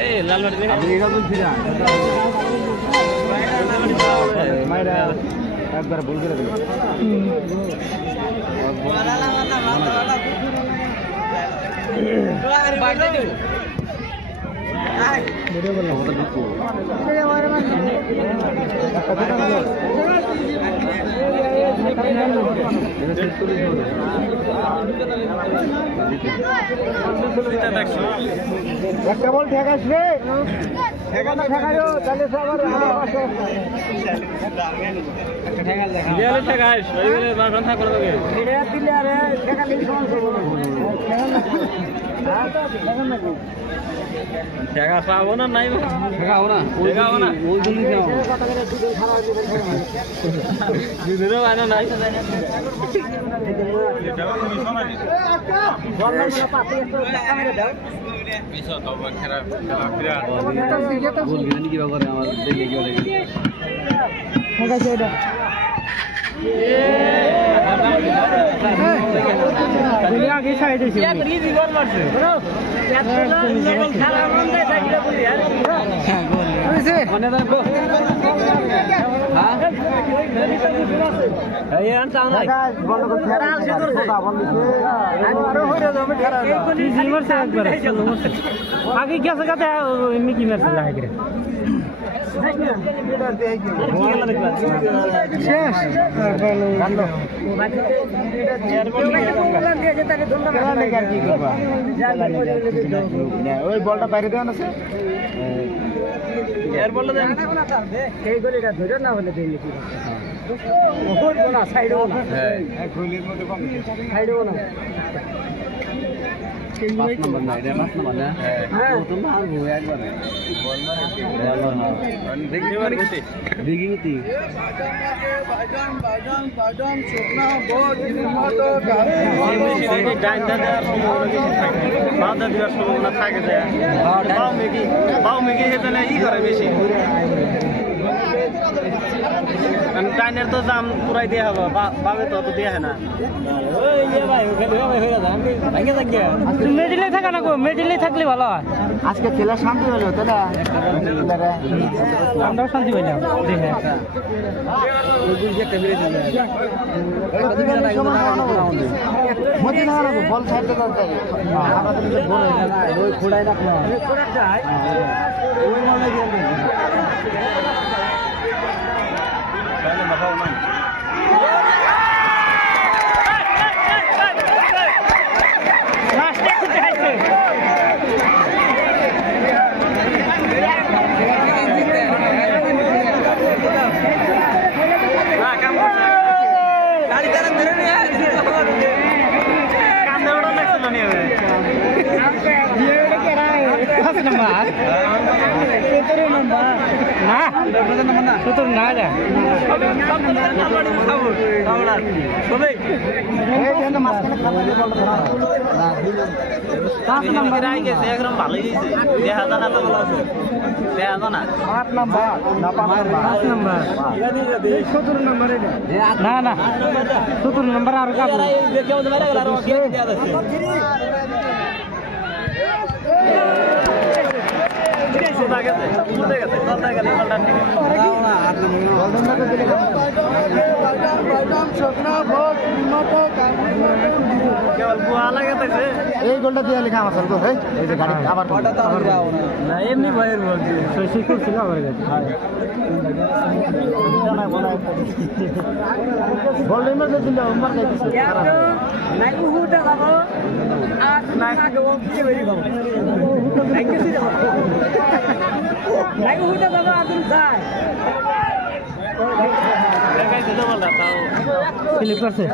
এই লালবাড়ি দেখে আমি এটা বলছি না মাইরা একবার ভুল করে দিল ভিডিও করলাম ওটা দেখো একটা বল ঠেক আসবে ঠেকানো ঠেকায়ো তাহলে আবার টাকা পাবো না নাই ঠেকাও না ঠেকাও না ওই জন্যই যাও দুধেরও বানা নাই কিভাবে আমার দেখে কি আগে সাইডে আগে গেছে কাতে মিকি মারছে লাগাই শেষ ওই বলটা বাইরে দেওয়া আছে এই গলিটা ধরে না হলে সাইডও না সাইডও না পাঁচ নম্বর না এটা পাঁচ নম্বর না তো মারবো একবারে দেখি গতি টাইনের তো দাম পুরাই দেওয়া হবে বাবে তো দেওয়া হয় না মেডিলে থাকা না গো মেডিলে থাকলে ভালো হয় আজকে ছেলে শান্তি হলো তো না আমরাও শান্তি পাইলাম বল ছাড়তে ওই খোড়ায় রাখলাম না না 17 নম্বর আর এই গোলটা দিয়ে লেখা আমার তো এই যে গাড়ি আবার না এমনি ভয়ের বলছি শশী করছিল আমার কাছে বল এমনি দিল উম্মার দিছে নাই উহুটা যাবো আর নাই গো কি বেরি গো নাই কিছু যাবো নাই উহুটা যাবো আদুল যায় এই গাইতে তো বলটা তাও ক্লিক করছে